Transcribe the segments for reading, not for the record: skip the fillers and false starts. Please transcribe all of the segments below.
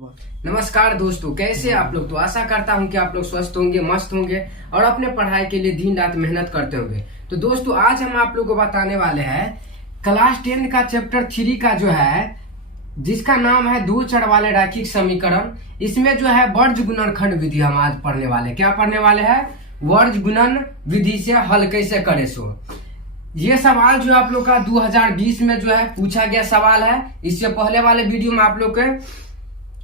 नमस्कार दोस्तों, कैसे आप लोग। तो आशा करता हूं कि आप लोग स्वस्थ होंगे, मस्त होंगे और अपने पढ़ाई के लिए दिन रात मेहनत करते होंगे। तो दोस्तों, आज हम आप लोग को बताने वाले हैं क्लास 10 का चैप्टर 3 का जो है, जिसका नाम है दो चर वाले रैखिक समीकरण। इसमें जो है वर्ज गुणनखंड विधि हम आज पढ़ने वाले। क्या पढ़ने वाले हैं? वर्ज गुणन विधि से हल कैसे करे। सो ये सवाल जो आप लोग का 2020 में जो है पूछा गया सवाल है। इससे पहले वाले वीडियो में आप लोग के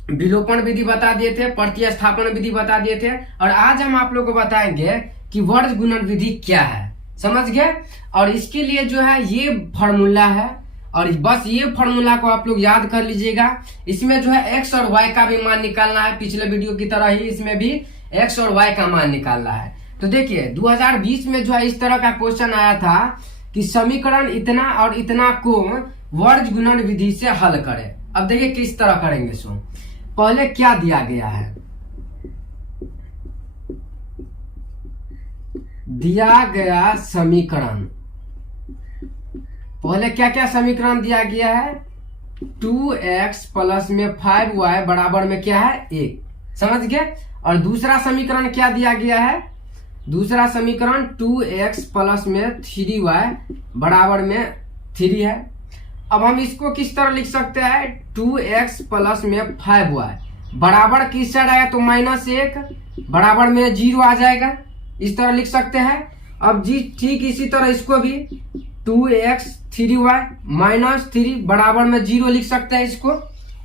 विलोपन विधि बता दिए थे, प्रतिस्थापन विधि बता दिए थे, और आज हम आप लोग को बताएंगे कि वर्ज गुणन विधि क्या है। समझ गए? और इसके लिए जो है ये फॉर्मूला है, और बस ये फॉर्मूला को आप लोग याद कर लीजिएगा। इसमें जो है एक्स और वाई का भी मान निकालना है। पिछले वीडियो की तरह ही इसमें भी एक्स और वाई का मान निकालना है। तो देखिए 2020 में जो है इस तरह का क्वेश्चन आया था कि समीकरण इतना और इतना को वर्ज गुणन विधि से हल करें। अब देखिए किस तरह करेंगे। सो पहले क्या दिया गया है? दिया गया समीकरण, पहले क्या क्या समीकरण दिया गया है? 2x प्लस में 5y बराबर में क्या है? 1। समझ गए? और दूसरा समीकरण क्या दिया गया है? दूसरा समीकरण 2x प्लस में 3y बराबर में 3 है। अब हम इसको किस तरह लिख सकते हैं? 2x प्लस में 5y बराबर किस साइड आएगा? तो -1 बराबर में 0 आ जाएगा। इस तरह लिख सकते हैं। अब जी ठीक इसी तरह इसको भी 2x 3y -3 बराबर में 0 लिख सकते हैं इसको।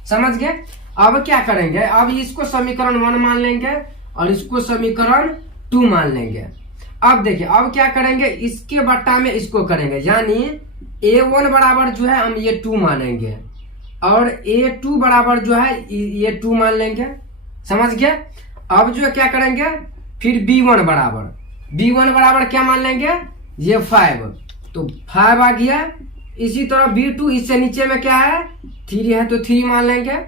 समझ गए? अब क्या करेंगे? अब इसको समीकरण 1 मान लेंगे और इसको समीकरण 2 मान लेंगे। अब देखिए अब क्या करेंगे? इसके बट्टा में इसको करेंगे, यानी a1 बराबर जो है हम ये 2 मानेंगे और a2 बराबर जो है ये 2 मान लेंगे। समझ गए? अब जो है क्या करेंगे? फिर b1 बराबर क्या मान लेंगे? ये 5। तो 5 आ गया। इसी तरह b2, इससे नीचे में क्या है? 3 है तो 3 मान लेंगे।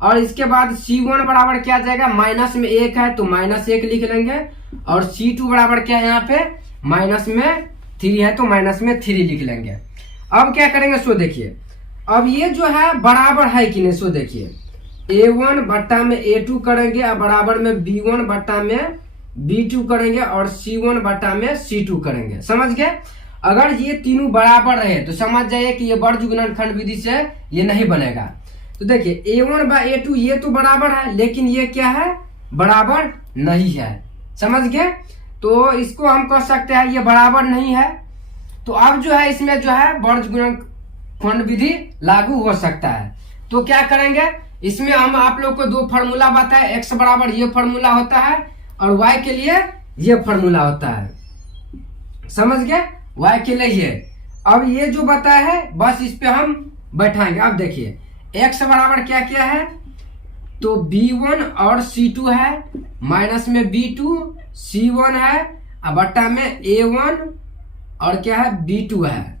और इसके बाद c1 बराबर क्या आ जाएगा? माइनस में 1 है तो -1 लिख लेंगे। और c2 बराबर क्या है? यहाँ पे माइनस में 3 है तो -3 लिख लेंगे। अब क्या करेंगे? सो देखिए अब ये जो है बराबर है कि नहीं। सो देखिए a1 बट्टा में a2 करेंगे और बराबर में b1 बट्टा में b2 करेंगे और c1 बट्टा में c2 करेंगे। समझ गए? अगर ये तीनों बराबर रहे तो समझ जाइए कि ये वर्ज गुणनखंड विधि से ये नहीं बनेगा। तो देखिए a1 बा a2 ये तो बराबर है, लेकिन ये क्या है? बराबर नहीं है। समझ गए? तो इसको हम कह सकते हैं ये बराबर नहीं है। तो अब जो है इसमें जो है वर्ज गुणनखंड विधि लागू हो सकता है। तो क्या करेंगे? इसमें हम आप लोग को दो फार्मूला बताए। x बराबर ये फार्मूला होता है और y के लिए ये फार्मूला होता है। समझ गए? y के लिए ये। अब ये जो बताया है बस इस पे हम बैठाएंगे। अब देखिए x बराबर क्या क्या है? तो b1 और c2 है, माइनस में b2 c1 है और बट्टा में a1 और क्या है? b2 है।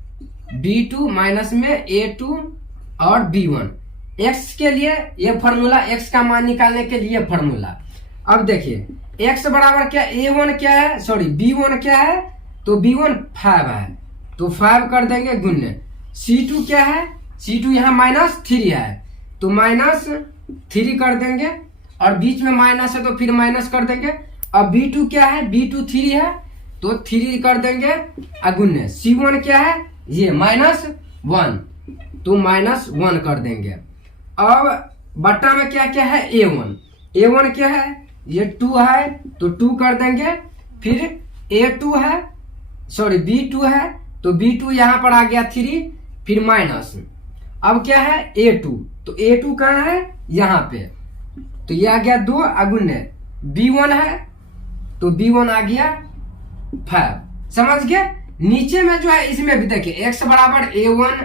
b2 माइनस में a2 और b1। x के लिए ये फॉर्मूला, x का मान निकालने के लिए फॉर्मूला। अब देखिए x बराबर क्या? a1 क्या है? सॉरी b1 क्या है? तो b1 5 है तो 5 कर देंगे गुण्य। c2 क्या है? c2 यहाँ -3 है तो -3 कर देंगे और बीच में माइनस है तो फिर माइनस कर देंगे। अब b2 क्या है? b2 3 है तो 3 कर देंगे अगुण्य। c1 क्या है? ये -1 तो -1 कर देंगे। अब बट्टा में क्या क्या है? a1 क्या है? ये 2 है तो 2 कर देंगे। फिर a2 है, सॉरी b2 है तो b2 यहाँ पर आ गया 3, फिर माइनस। अब क्या है? a2 तो a2 कहाँ है? यहाँ पे तो ये आ गया 2 अगुण्य। b1 है तो b1 आ गया 5। समझ गए? नीचे में जो है इसमें भी देखिए x बराबर a1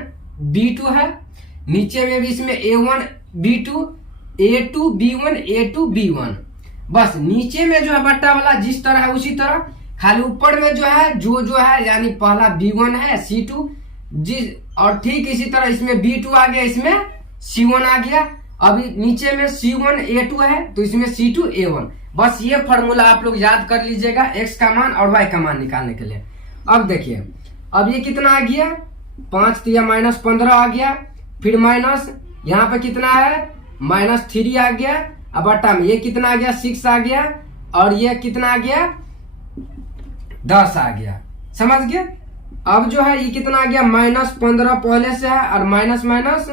b2 है, नीचे में भी इसमें a1 b2 a2 b1 a2 b1। बस नीचे में जो है बट्टा वाला जिस तरह है उसी तरह, खाली ऊपर में जो है जो है यानी पहला b1 है c2 जिस, और ठीक इसी तरह इसमें b2 आ गया, इसमें c1 आ गया। अभी नीचे में c1 a2 है तो इसमें c2 a1। बस ये फॉर्मूला आप लोग याद कर लीजिएगा x का मान और y का मान निकालने के लिए। अब देखिए अब ये कितना आ गया? 5 तो या -15 आ गया। फिर माइनस यहाँ पे कितना है? -3 आ गया, अब बटा में ये कितना आ गया 6 आ गया, और ये कितना आ गया 10 आ गया। समझ गए। अब जो है ये कितना आ गया -15 पहले से है, और माइनस माइनस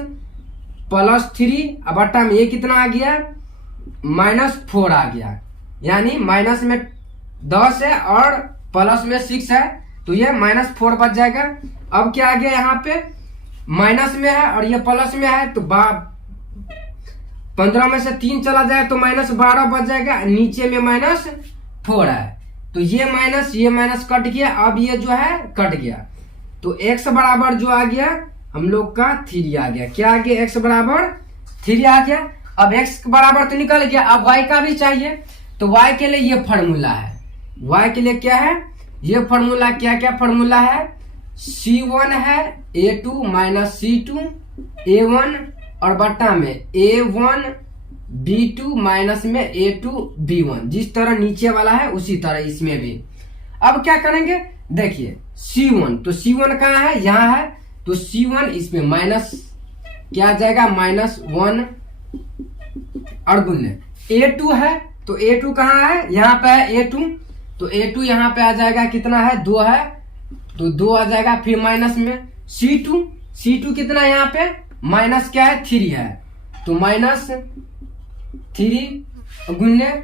+3, अब बटा में ये कितना आ गया -4 आ गया, यानी माइनस में 10 है और प्लस में 6 है, तो ये -4 बच जाएगा। अब क्या आ गया यहाँ पे माइनस में है और ये प्लस में है, तो 15 में से 3 चला जाए तो -12 बच जाएगा, नीचे में -4 है, तो ये माइनस कट गया। अब ये जो है कट गया, तो x बराबर जो आ गया हम लोग का 3 आ गया। क्या आ गया x बराबर 3 आ गया। अब x बराबर तो निकल गया, अब y का भी चाहिए, तो y के लिए ये फॉर्मूला है। y के लिए क्या है ये फॉर्मूला, क्या क्या फॉर्मूला है, C1 है A2 - C2 A1 और बट्टा में A1 B2 माइनस में A2 B1, जिस तरह नीचे वाला है उसी तरह इसमें भी। अब क्या करेंगे देखिए C1, तो C1 कहाँ है यहाँ है, तो C1 इसमें माइनस क्या आ जाएगा -1 और गुणने A2 है, तो A2 कहाँ है यहाँ पे है A2, तो A2 यहाँ पे आ जाएगा कितना है 2 है, तो 2 आ जाएगा। फिर माइनस में C2 कितना यहाँ पे माइनस क्या है 3 है, तो -3 गुणने,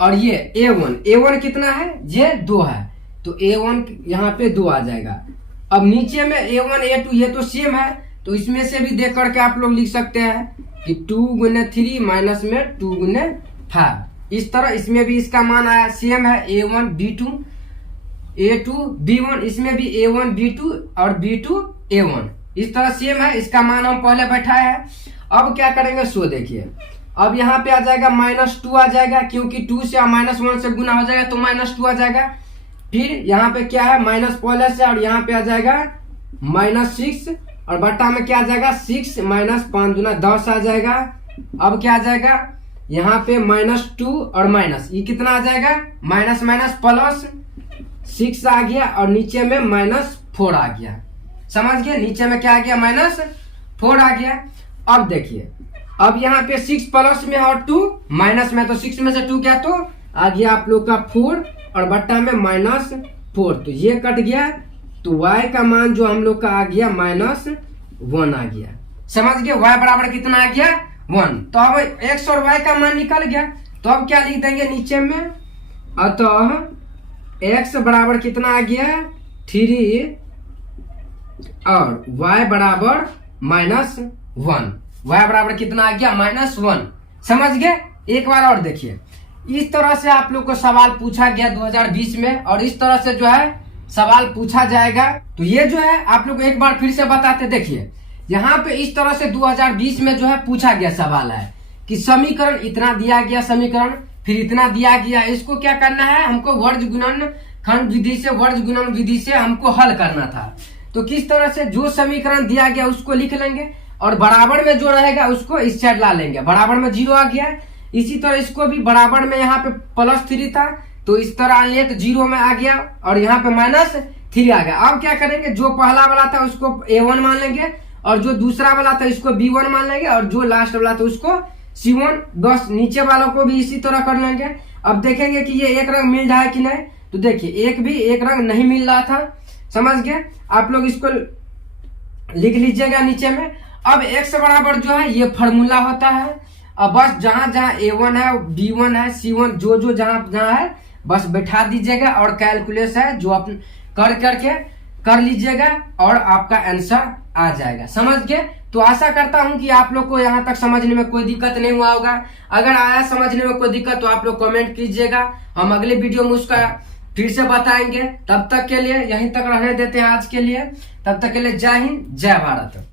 और ये A1 कितना है ये 2 है, तो A1 यहाँ पे 2 आ जाएगा। अब नीचे में A1 A2 ये तो सेम है, तो इसमें से भी देख करके आप लोग लिख सकते हैं कि 2 × 3 माइनस में 2 × 5, इस तरह इसमें भी इसका मान आया सेम है A1 B2 A2 B1, इसमें भी A1 B2 और B2 A1 इस तरह सेम है, इसका मान हम पहले बैठाए हैं। अब क्या करेंगे सो देखिए, अब यहाँ पे आ जाएगा -2 आ जाएगा, क्योंकि 2 से -1 से गुना हो जाएगा तो -2 आ जाएगा। फिर यहाँ पे क्या है माइनस प्लस है, और यहाँ पे आ जाएगा -6 और बट्टा में क्या आ जाएगा 6 - 5 × 10 आ जाएगा। अब क्या आ जाएगा यहाँ पे -2 और माइनस, ये कितना आ जाएगा माइनस प्लस 6 आ गया, और नीचे में -4 आ गया। समझ गए, नीचे में क्या आ गया -4 आ गया। अब देखिए, अब यहाँ पे 6 प्लस में और 2 माइनस में, तो 6 में से 2 क्या तो आ गया आप लोग का 4 और बट्टा में -4, तो ये कट गया, तो y का मान जो हम लोग का आ गया -1 आ गया। समझ गए, y बराबर कितना आ गया 1। तो अब x और y का मान निकल गया, तो अब क्या लिख देंगे नीचे में, अतः x बराबर कितना आ गया 3 और y बराबर -1। y बराबर कितना आ गया -1। समझ गए। एक बार और देखिए, इस तरह से आप लोग को सवाल पूछा गया 2020 में, और इस तरह से जो है सवाल पूछा जाएगा। तो ये जो है आप लोग एक बार फिर से बताते, देखिए यहाँ पे इस तरह से 2020 में जो है पूछा गया सवाल है कि समीकरण इतना दिया गया, समीकरण फिर इतना दिया गया, इसको क्या करना है हमको वर्ज गुणन खंड विधि से, वर्ज गुणन विधि से हमको हल करना था। तो किस तरह से जो समीकरण दिया गया उसको लिख लेंगे, और बराबर में जो रहेगा उसको इस साइड ला लेंगे। बराबर में 0 आ गया, इसी तरह इसको भी बराबर में यहाँ पे +3 था, तो इस तरह आ लिए तो 0 में आ गया, और यहाँ पे -3 आ गया। अब क्या करेंगे, जो पहला वाला था उसको A1 मान लेंगे, और जो दूसरा वाला था इसको B1 मान लेंगे, और जो लास्ट वाला था उसको C1, बस नीचे वालों को भी इसी तरह कर लेंगे। अब देखेंगे कि ये एक रंग मिल रहा है कि नहीं, तो देखिए एक रंग नहीं मिल रहा था। समझ गए, आप लोग इसको लिख लीजिएगा नीचे में। अब x बराबर जो है ये फॉर्मूला होता है, अब बस जहां जहां A1 है B1 है C1 जो जहां है बस बैठा दीजिएगा, और कैलकुलेस है जो आप करके कर लीजिएगा, और आपका आंसर आ जाएगा। समझ गए। तो आशा करता हूं कि आप लोग को यहाँ तक समझने में कोई दिक्कत नहीं हुआ होगा। अगर आया समझने में कोई दिक्कत तो आप लोग कमेंट कीजिएगा, हम अगले वीडियो में उसका फिर से बताएंगे। तब तक के लिए यहीं तक रहने देते हैं आज के लिए। तब तक के लिए जय हिंद, जय भारत।